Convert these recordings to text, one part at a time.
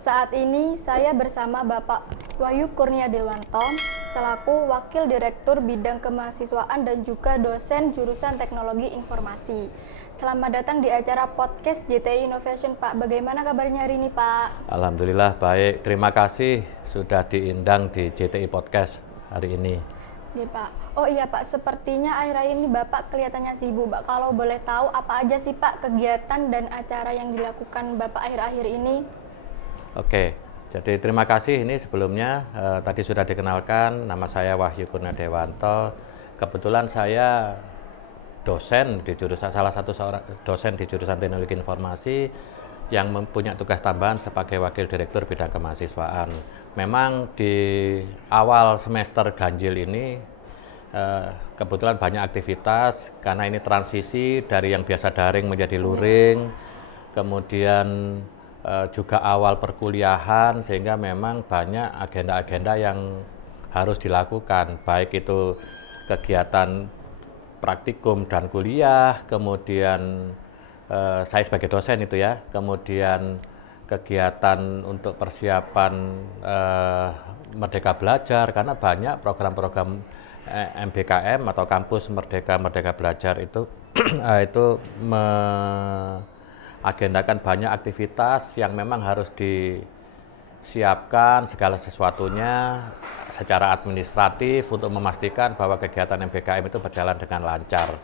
Saat ini saya bersama Bapak Wahyu Kurnia Dewanto selaku Wakil Direktur Bidang Kemahasiswaan dan juga dosen jurusan Teknologi Informasi. Selamat datang di acara podcast JTI Innovation, Pak. Bagaimana kabarnya hari ini, Pak? Alhamdulillah baik. Terima kasih sudah diundang di JTI Podcast hari ini. Iya, Pak. Oh iya, Pak. Sepertinya akhir-akhir ini Bapak kelihatannya sibuk, Pak. Kalau boleh tahu apa aja sih, Pak, kegiatan dan acara yang dilakukan Bapak akhir-akhir ini? Oke, jadi terima kasih ini sebelumnya. Tadi sudah dikenalkan, nama saya Wahyu Kurnia Dewanto. Kebetulan saya dosen di jurusan, salah satu dosen di jurusan Teknologi Informasi yang mempunyai tugas tambahan sebagai Wakil Direktur Bidang Kemahasiswaan. Memang di awal semester ganjil ini kebetulan banyak aktivitas karena ini transisi dari yang biasa daring menjadi luring, kemudian juga awal perkuliahan, sehingga memang banyak agenda-agenda yang harus dilakukan, baik itu kegiatan praktikum dan kuliah, kemudian saya sebagai dosen itu ya, kemudian kegiatan untuk persiapan Merdeka Belajar, karena banyak program-program MBKM atau Kampus Merdeka Belajar itu agendakan banyak aktivitas yang memang harus disiapkan segala sesuatunya secara administratif untuk memastikan bahwa kegiatan MBKM itu berjalan dengan lancar.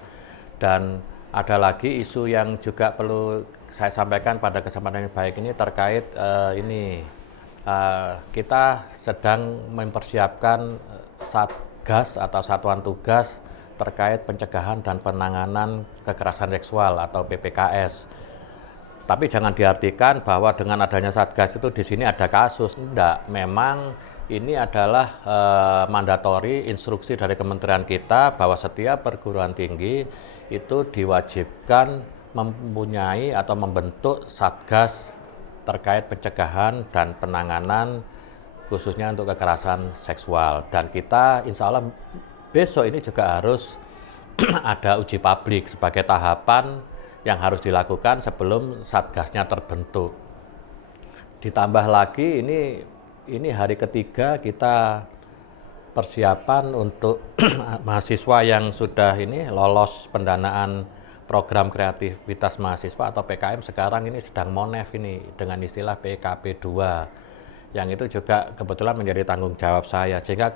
Dan ada lagi isu yang juga perlu saya sampaikan pada kesempatan yang baik ini terkait kita sedang mempersiapkan Satgas atau Satuan Tugas terkait pencegahan dan penanganan kekerasan seksual atau PPKS. Tapi jangan diartikan bahwa dengan adanya Satgas itu di sini ada kasus. Enggak, memang ini adalah mandatori instruksi dari kementerian kita bahwa setiap perguruan tinggi itu diwajibkan mempunyai atau membentuk Satgas terkait pencegahan dan penanganan khususnya untuk kekerasan seksual. Dan kita insya Allah besok ini juga harus ada uji publik sebagai tahapan yang harus dilakukan sebelum Satgasnya terbentuk. Ditambah lagi ini hari ketiga kita persiapan untuk mahasiswa yang sudah ini lolos pendanaan program kreativitas mahasiswa atau PKM, sekarang ini sedang monef ini dengan istilah PKP 2, yang itu juga kebetulan menjadi tanggung jawab saya, sehingga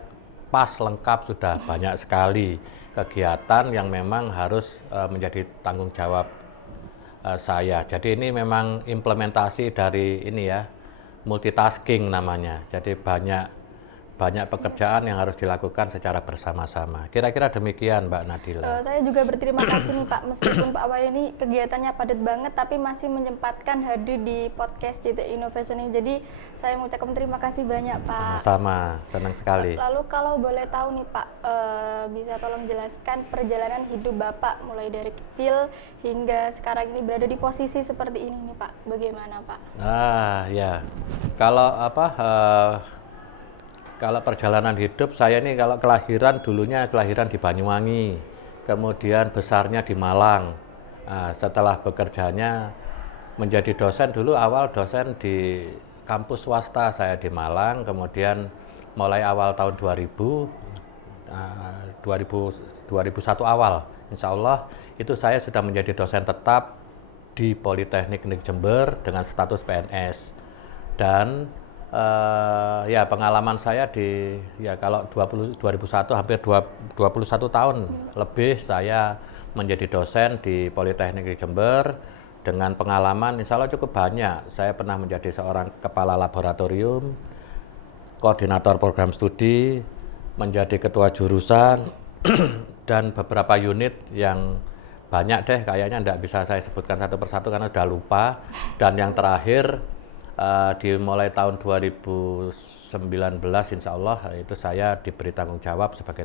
pas lengkap sudah banyak sekali kegiatan yang memang harus menjadi tanggung jawab saya. Jadi ini memang implementasi dari ini ya, multitasking namanya. Jadi banyak pekerjaan yang harus dilakukan secara bersama-sama. Kira-kira demikian, Mbak Nadila. Saya juga berterima kasih nih, Pak. Meskipun Pak Wahyu ini kegiatannya padat banget, tapi masih menyempatkan hadir di podcast JTI Innovation ini. Jadi saya mengucapkan terima kasih banyak, Pak. Sama, senang sekali. Lalu kalau boleh tahu nih, Pak, bisa tolong jelaskan perjalanan hidup Bapak mulai dari kecil hingga sekarang ini berada di posisi seperti ini nih, Pak. Bagaimana, Pak? Ya, kalau perjalanan hidup saya ini, kalau dulunya kelahiran di Banyuwangi, kemudian besarnya di Malang. Setelah bekerjanya menjadi dosen, dulu awal dosen di kampus swasta saya di Malang, kemudian mulai awal tahun 2001 awal, insya Allah itu saya sudah menjadi dosen tetap di Politeknik Negeri Jember dengan status PNS. Dan ya pengalaman saya kalau 2001 hampir 21 tahun lebih saya menjadi dosen di Politeknik Negeri Jember dengan pengalaman insya Allah cukup banyak. Saya pernah menjadi seorang kepala laboratorium, koordinator program studi, menjadi ketua jurusan dan beberapa unit yang banyak deh, kayaknya enggak bisa saya sebutkan satu persatu karena udah lupa. Dan yang terakhir dimulai tahun 2019 insya Allah itu saya diberi tanggung jawab sebagai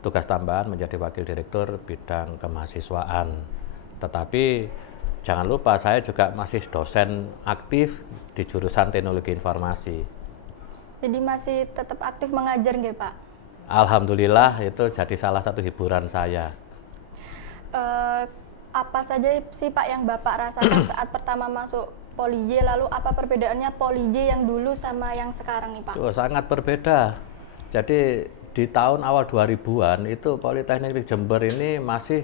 tugas tambahan menjadi Wakil Direktur Bidang Kemahasiswaan. Tetapi jangan lupa saya juga masih dosen aktif di jurusan Teknologi Informasi. Jadi masih tetap aktif mengajar nggak, Pak? Alhamdulillah, itu jadi salah satu hiburan saya. Apa saja sih, Pak, yang Bapak rasakan saat pertama masuk Poli J, lalu apa perbedaannya Poli J yang dulu sama yang sekarang nih Pak? Sangat berbeda. Jadi di tahun awal 2000-an itu Politeknik Jember ini masih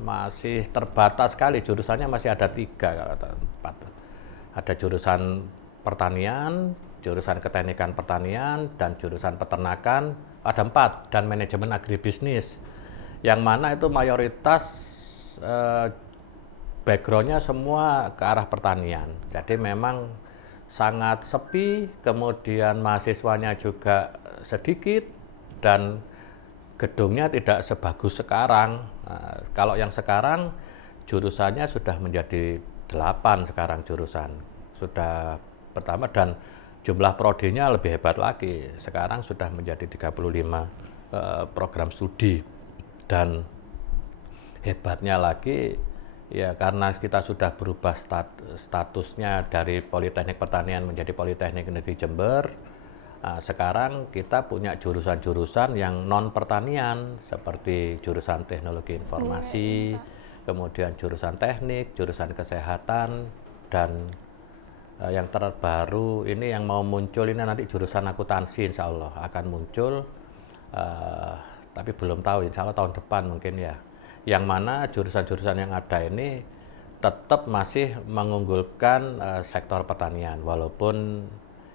masih terbatas sekali, jurusannya masih ada 3 atau 4. Ada jurusan pertanian, jurusan keteknikan pertanian, dan jurusan peternakan, ada 4, dan manajemen agribisnis. Yang mana itu mayoritas backgroundnya semua ke arah pertanian. Jadi memang sangat sepi, kemudian mahasiswanya juga sedikit, dan gedungnya tidak sebagus sekarang. Kalau yang sekarang jurusannya sudah menjadi 8 sekarang jurusan. Sudah pertama, dan jumlah prodinya lebih hebat lagi. Sekarang sudah menjadi 35 program studi. Dan hebatnya lagi ya karena kita sudah berubah statusnya dari Politeknik Pertanian menjadi Politeknik Negeri Jember. Sekarang kita punya jurusan-jurusan yang non pertanian seperti jurusan teknologi informasi, kemudian jurusan teknik, jurusan kesehatan, dan yang terbaru ini yang mau muncul ini nanti jurusan akuntansi, insya Allah akan muncul, tapi belum tahu, insya Allah tahun depan mungkin ya. Yang mana jurusan-jurusan yang ada ini tetap masih mengunggulkan sektor pertanian, walaupun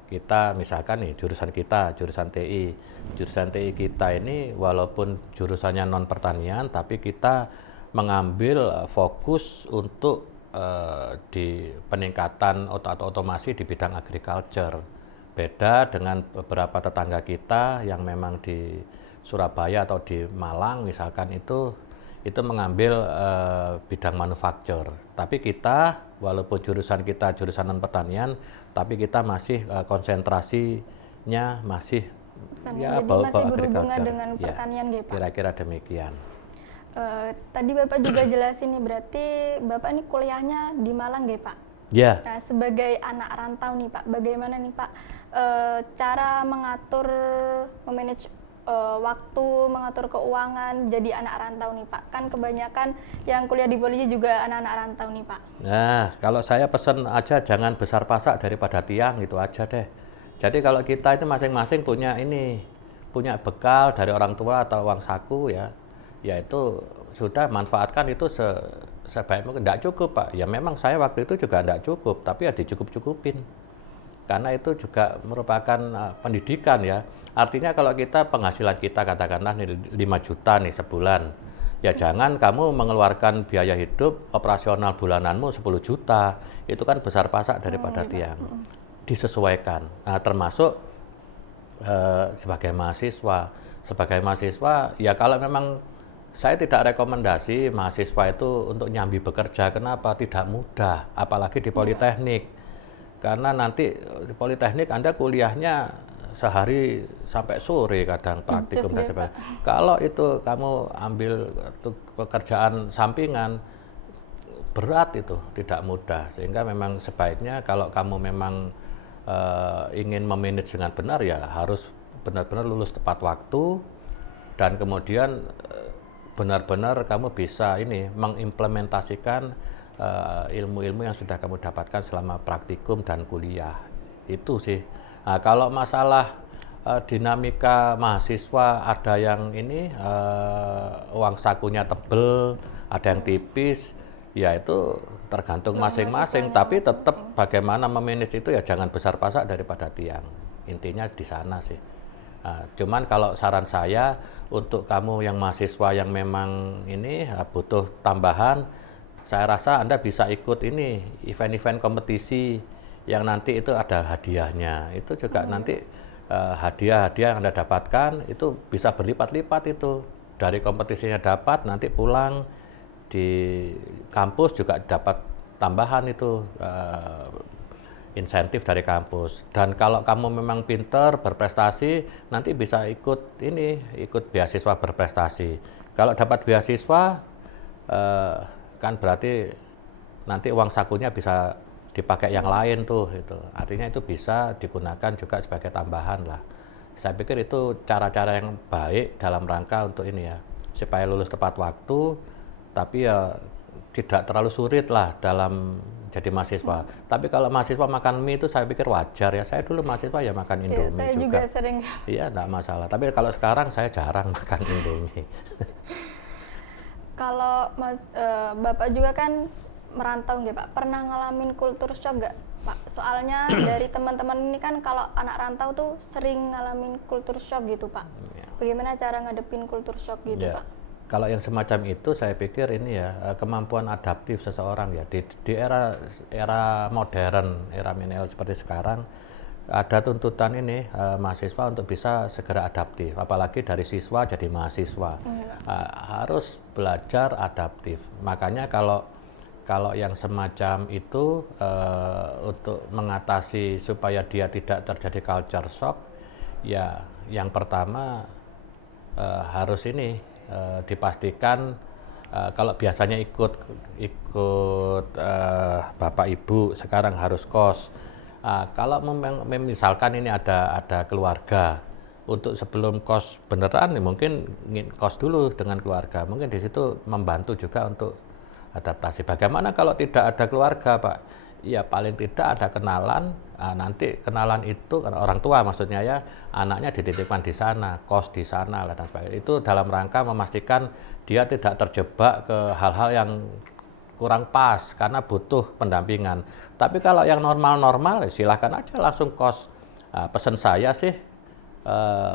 kita misalkan nih jurusan TI kita ini walaupun jurusannya non pertanian, tapi kita mengambil fokus untuk di peningkatan atau otomasi di bidang agriculture. Beda dengan beberapa tetangga kita yang memang di Surabaya atau di Malang misalkan itu mengambil bidang manufaktur. Tapi kita walaupun jurusan kita jurusan non pertanian, tapi kita masih konsentrasinya masih ya bau-bau agriculture dengan pertanian ya, Pak. Kira-kira demikian. Tadi Bapak juga jelasin nih, berarti Bapak ini kuliahnya di Malang Pak? Ya. Nah, sebagai anak rantau nih Pak, bagaimana nih Pak cara mengatur, memanage waktu, mengatur keuangan jadi anak rantau nih Pak? Kan kebanyakan yang kuliah di Poli juga anak-anak rantau nih Pak. Nah, kalau saya pesen aja jangan besar pasak daripada tiang, gitu aja deh. Jadi kalau kita itu masing-masing punya bekal dari orang tua atau uang saku ya itu sudah manfaatkan itu sebaik mungkin. Tidak cukup Pak, ya memang saya waktu itu juga tidak cukup, tapi ya dicukup-cukupin. Karena itu juga merupakan pendidikan ya. Artinya kalau kita penghasilan kita katakanlah 5 juta nih sebulan, ya jangan kamu mengeluarkan biaya hidup operasional bulananmu 10 juta, itu kan besar pasak daripada tiang. Disesuaikan, termasuk sebagai mahasiswa ya kalau memang saya tidak rekomendasi mahasiswa itu untuk nyambi bekerja. Kenapa? Tidak mudah, apalagi di Politeknik. Karena nanti di Politeknik Anda kuliahnya sehari sampai sore, kadang praktikum dan sebagainya. Kalau itu kamu ambil pekerjaan sampingan, berat itu, tidak mudah. Sehingga memang sebaiknya kalau kamu memang ingin memanage dengan benar ya harus benar-benar lulus tepat waktu, dan kemudian benar-benar kamu bisa mengimplementasikan ilmu-ilmu yang sudah kamu dapatkan selama praktikum dan kuliah. Itu sih. Nah, kalau masalah dinamika mahasiswa, ada yang uang sakunya tebel, ada yang tipis, ya itu tergantung masing-masing. Tapi tetap bagaimana memanage itu ya jangan besar pasak daripada tiang. Intinya di sana sih. Cuman kalau saran saya untuk kamu yang mahasiswa yang memang butuh tambahan, saya rasa Anda bisa ikut event-event kompetisi yang nanti itu ada hadiahnya. Itu juga nanti hadiah-hadiah yang Anda dapatkan itu bisa berlipat-lipat itu. Dari kompetisinya dapat, nanti pulang di kampus juga dapat tambahan itu insentif dari kampus. Dan kalau kamu memang pinter, berprestasi, nanti bisa ikut beasiswa berprestasi. Kalau dapat beasiswa kan berarti nanti uang sakunya bisa dipakai yang lain tuh, itu artinya itu bisa digunakan juga sebagai tambahan lah. Saya pikir itu cara-cara yang baik dalam rangka untuk supaya lulus tepat waktu, tapi ya tidak terlalu sulit lah dalam jadi mahasiswa. Tapi kalau mahasiswa makan mie itu saya pikir wajar ya. Saya dulu mahasiswa ya makan Iya, Indomie saya juga. juga sering. Iya, enggak masalah. Tapi kalau sekarang saya jarang makan Indomie. Kalau Bapak juga kan merantau nggih Pak, pernah ngalamin kultur shock nggak Pak? Soalnya dari teman-teman ini kan kalau anak rantau tuh sering ngalamin kultur shock gitu Pak. Ya. Bagaimana cara ngadepin kultur shock gitu Ya. Pak? Kalau yang semacam itu saya pikir ini ya kemampuan adaptif seseorang ya di era modern, era milenial seperti sekarang ada tuntutan ini mahasiswa untuk bisa segera adaptif, apalagi dari siswa jadi mahasiswa. Harus belajar adaptif. Makanya kalau yang semacam itu untuk mengatasi supaya dia tidak terjadi culture shock, ya yang pertama harus ini dipastikan kalau biasanya ikut bapak ibu sekarang harus kos. Kalau misalkan ini ada keluarga, untuk sebelum kos beneran mungkin kos dulu dengan keluarga, mungkin di situ membantu juga untuk adaptasi. Bagaimana kalau tidak ada keluarga Pak? Ya paling tidak ada kenalan, nanti kenalan itu orang tua maksudnya ya, anaknya dititipkan di sana, kos di sana dan sebagainya. Itu dalam rangka memastikan dia tidak terjebak ke hal-hal yang kurang pas karena butuh pendampingan. Tapi kalau yang normal-normal silahkan aja langsung kos. Pesan saya sih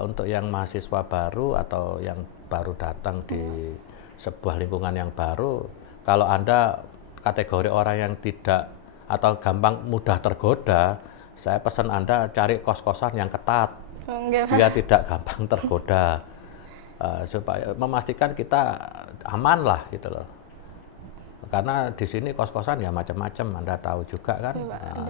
untuk yang mahasiswa baru atau yang baru datang di sebuah lingkungan yang baru, kalau Anda kategori orang yang tidak atau gampang mudah tergoda, saya pesan Anda cari kos-kosan yang ketat, biar tidak gampang tergoda, supaya memastikan kita aman lah gitu loh. Karena di sini kos-kosan ya macam-macam, Anda tahu juga kan,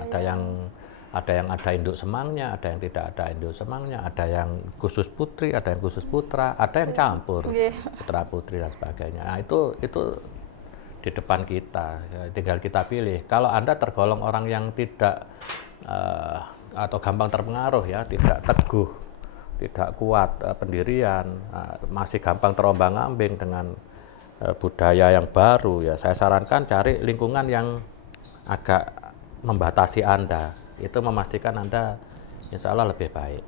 ada yang ada induk semangnya, ada yang tidak ada induk semangnya, ada yang khusus putri, ada yang khusus putra, ada yang campur putra putri dan sebagainya. Nah, itu di depan kita, tinggal kita pilih. Kalau Anda tergolong orang yang tidak atau gampang terpengaruh ya, tidak teguh, tidak kuat pendirian, masih gampang terombang-ambing dengan budaya yang baru ya, saya sarankan cari lingkungan yang agak membatasi Anda. Itu memastikan Anda insya Allah lebih baik.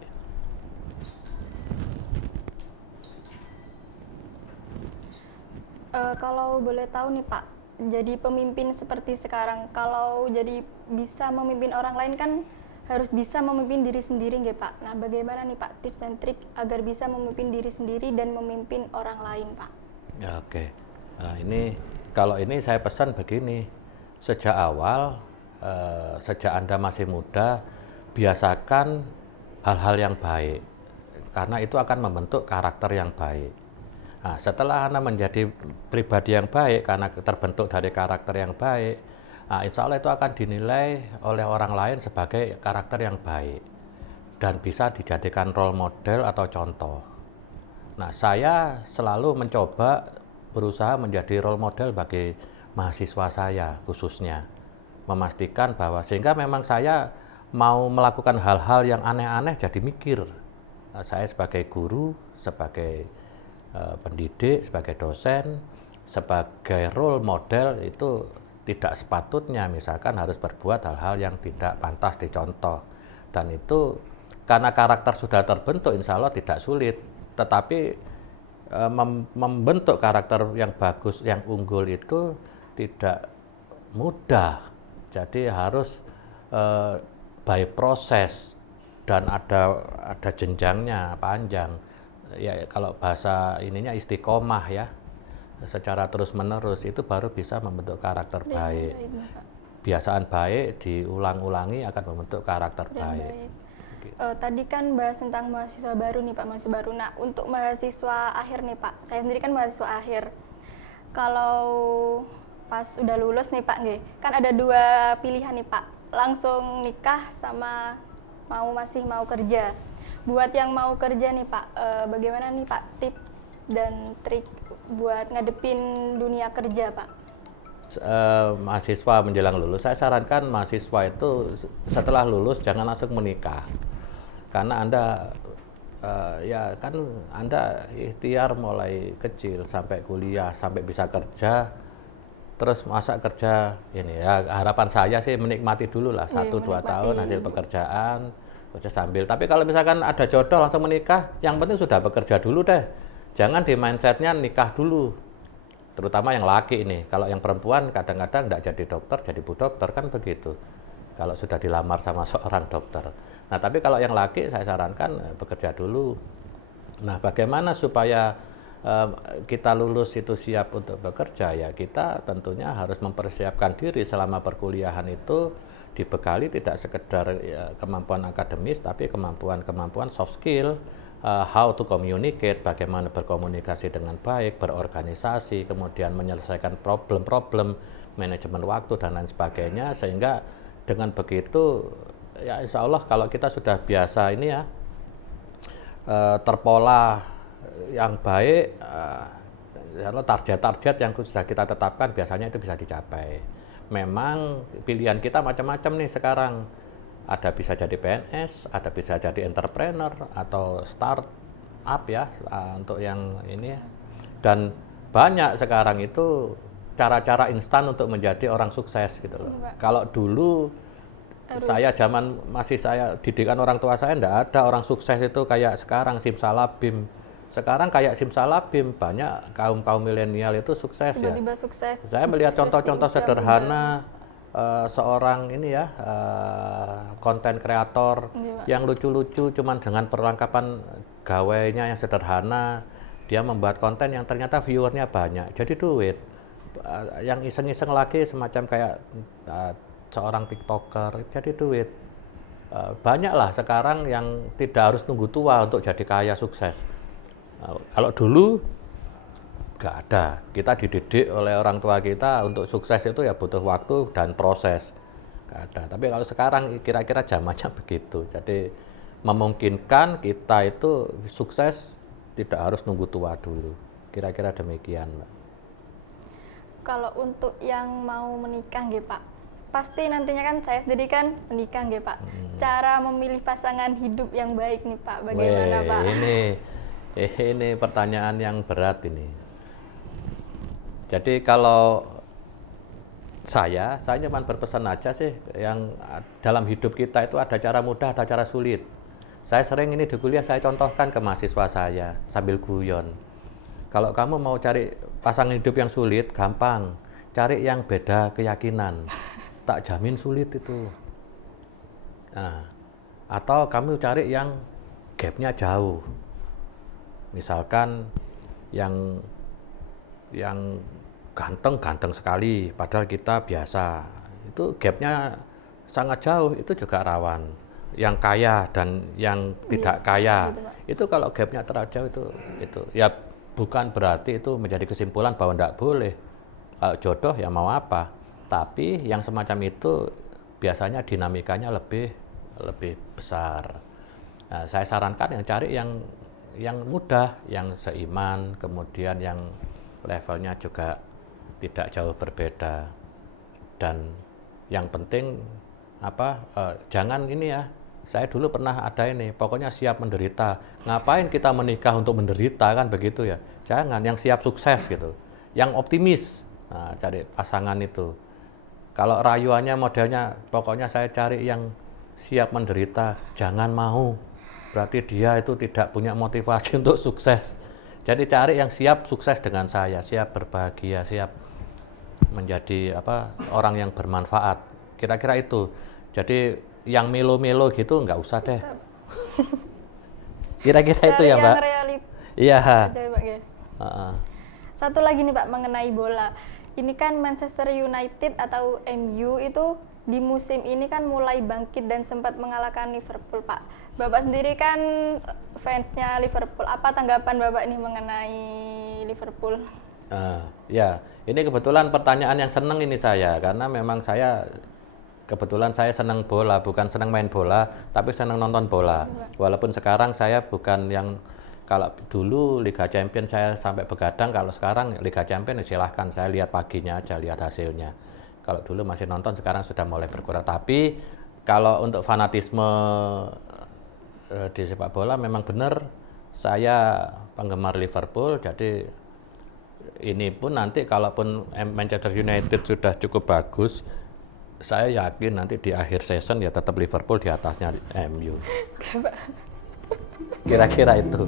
Kalau boleh tahu nih Pak, jadi pemimpin seperti sekarang, kalau jadi bisa memimpin orang lain kan harus bisa memimpin diri sendiri nggih Pak. Nah bagaimana nih Pak tips dan trik agar bisa memimpin diri sendiri dan memimpin orang lain Pak? Ya, oke. Nah, kalau ini saya pesan begini, sejak awal, sejak Anda masih muda, biasakan hal-hal yang baik, karena itu akan membentuk karakter yang baik. Nah, setelah Anda menjadi pribadi yang baik karena terbentuk dari karakter yang baik, nah, insya Allah itu akan dinilai oleh orang lain sebagai karakter yang baik dan bisa dijadikan role model atau contoh. Nah, saya selalu mencoba berusaha menjadi role model bagi mahasiswa saya khususnya, memastikan bahwa sehingga memang saya mau melakukan hal-hal yang aneh-aneh jadi mikir. Nah, saya sebagai guru, sebagai pendidik, sebagai dosen, sebagai role model itu tidak sepatutnya misalkan harus berbuat hal-hal yang tidak pantas dicontoh. Dan itu karena karakter sudah terbentuk insya Allah tidak sulit, tetapi membentuk karakter yang bagus, yang unggul itu tidak mudah. Jadi harus by proses dan ada jenjangnya panjang. Ya kalau bahasa ininya istiqomah ya, secara terus menerus itu baru bisa membentuk karakter baik. Biasaan baik diulang-ulangi akan membentuk karakter baik. Tadi kan bahas tentang mahasiswa baru nih Pak, mahasiswa baru. Nah untuk mahasiswa akhir nih Pak, saya sendiri kan mahasiswa akhir. Kalau pas udah lulus nih Pak, kan ada dua pilihan nih Pak, langsung nikah sama masih mau kerja. Buat yang mau kerja nih Pak, bagaimana nih Pak tips dan trik buat ngadepin dunia kerja Pak? Mahasiswa menjelang lulus, saya sarankan mahasiswa itu setelah lulus jangan langsung menikah. Karena Anda Anda ikhtiar mulai kecil sampai kuliah, sampai bisa kerja, terus masa kerja ini ya, harapan saya sih menikmati dulu lah 1-2 menikmati. tahun hasil pekerjaan kerja sambil. Tapi kalau misalkan ada jodoh langsung menikah, yang penting sudah bekerja dulu deh. Jangan di mindsetnya nikah dulu. Terutama yang laki ini. Kalau yang perempuan kadang-kadang nggak jadi dokter, jadi bu dokter kan begitu. Kalau sudah dilamar sama seorang dokter. Nah, tapi kalau yang laki saya sarankan bekerja dulu. Nah, bagaimana supaya kita lulus itu siap untuk bekerja? Ya, kita tentunya harus mempersiapkan diri selama perkuliahan itu dibekali tidak sekedar ya, kemampuan akademis, tapi kemampuan soft skill, how to communicate, bagaimana berkomunikasi dengan baik, berorganisasi, kemudian menyelesaikan problem-problem, manajemen waktu, dan lain sebagainya, sehingga dengan begitu, ya insya Allah kalau kita sudah biasa ini ya, terpola yang baik, target-target yang sudah kita tetapkan biasanya itu bisa dicapai. Memang pilihan kita macam-macam nih sekarang. Ada bisa jadi PNS, ada bisa jadi entrepreneur atau startup ya untuk yang ini. Dan banyak sekarang itu cara-cara instan untuk menjadi orang sukses gitu loh. Kalau dulu saya didikan orang tua saya enggak ada orang sukses itu kayak sekarang simsalabim. Sekarang kayak simsalabim, banyak kaum milenial itu sukses. Tiba-tiba sukses. Saya melihat contoh-contoh sederhana seorang ini ya konten kreator yang lucu-lucu cuman dengan perlengkapan gawainya yang sederhana, dia membuat konten yang ternyata viewernya banyak, jadi duit. Yang iseng-iseng lagi semacam kayak seorang TikToker, jadi duit. Banyaklah sekarang yang tidak harus nunggu tua untuk jadi kaya sukses. Kalau dulu nggak ada, kita dididik oleh orang tua kita untuk sukses itu ya butuh waktu dan proses, nggak ada. Tapi kalau sekarang kira-kira zamannya begitu, jadi memungkinkan kita itu sukses tidak harus nunggu tua dulu, kira-kira demikian, Mbak. Kalau untuk yang mau menikah nggih Pak, pasti nantinya kan saya sendiri kan menikah nggih Pak. Cara memilih pasangan hidup yang baik nih Pak, bagaimana Pak? Ini pertanyaan yang berat ini. Jadi kalau saya cuma berpesan aja sih, yang dalam hidup kita itu ada cara mudah, ada cara sulit. Saya sering ini di kuliah saya contohkan ke mahasiswa saya sambil guyon. Kalau kamu mau cari pasangan hidup yang sulit, gampang. Cari yang beda keyakinan. Tak jamin sulit itu. Nah, atau kamu cari yang gapnya jauh. Misalkan yang ganteng sekali, padahal kita biasa. Itu gapnya sangat jauh, itu juga rawan. Yang kaya dan yang tidak kaya, itu kalau gapnya terlalu jauh itu ya bukan berarti itu menjadi kesimpulan bahwa tidak boleh jodoh ya mau apa. Tapi yang semacam itu biasanya dinamikanya lebih besar. Nah, saya sarankan yang cari yang mudah, yang seiman, kemudian yang levelnya juga tidak jauh berbeda, dan yang penting jangan ini ya, saya dulu pernah ada ini, pokoknya siap menderita. Ngapain kita menikah untuk menderita kan begitu ya? Jangan, yang siap sukses gitu, yang optimis. Nah, cari pasangan itu. Kalau rayuannya modelnya pokoknya saya cari yang siap menderita, jangan mau. Berarti dia itu tidak punya motivasi untuk sukses. Jadi cari yang siap sukses dengan saya, siap berbahagia, siap menjadi orang yang bermanfaat. Kira-kira itu. Jadi yang melo-melo gitu nggak usah deh. Kira-kira itu ya, Mbak. Iya. Satu lagi nih Pak mengenai bola. Ini kan Manchester United atau MU itu di musim ini kan mulai bangkit dan sempat mengalahkan Liverpool, Pak. Bapak sendiri kan fansnya Liverpool. Apa tanggapan Bapak ini mengenai Liverpool? Ya, ini kebetulan pertanyaan yang seneng ini saya, karena memang kebetulan saya senang bola, bukan senang main bola, tapi senang nonton bola. Walaupun sekarang saya bukan yang, kalau dulu Liga Champions saya sampai begadang, kalau sekarang Liga Champions silahkan, saya lihat paginya aja, lihat hasilnya. Kalau dulu masih nonton, sekarang sudah mulai berkurang. Tapi kalau untuk fanatisme di sepak bola memang benar, saya penggemar Liverpool, jadi ini pun nanti kalaupun Manchester United sudah cukup bagus, saya yakin nanti di akhir season ya tetap Liverpool di atasnya MU. Kira-kira itu.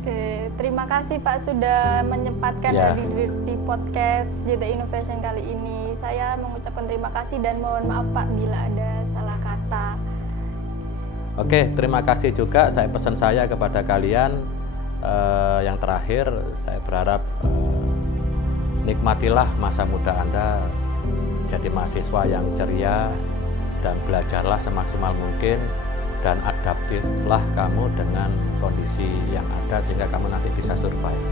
Oke, terima kasih Pak sudah menyempatkan Ya. hadir di podcast JT Innovation kali ini. Saya mengucapkan terima kasih dan mohon maaf Pak bila ada salah kata. Oke, terima kasih juga. Saya pesan saya kepada kalian yang terakhir, saya berharap nikmatilah masa muda Anda, jadi mahasiswa yang ceria dan belajarlah semaksimal mungkin dan adaptiflah kamu dengan kondisi yang ada sehingga kamu nanti bisa survive.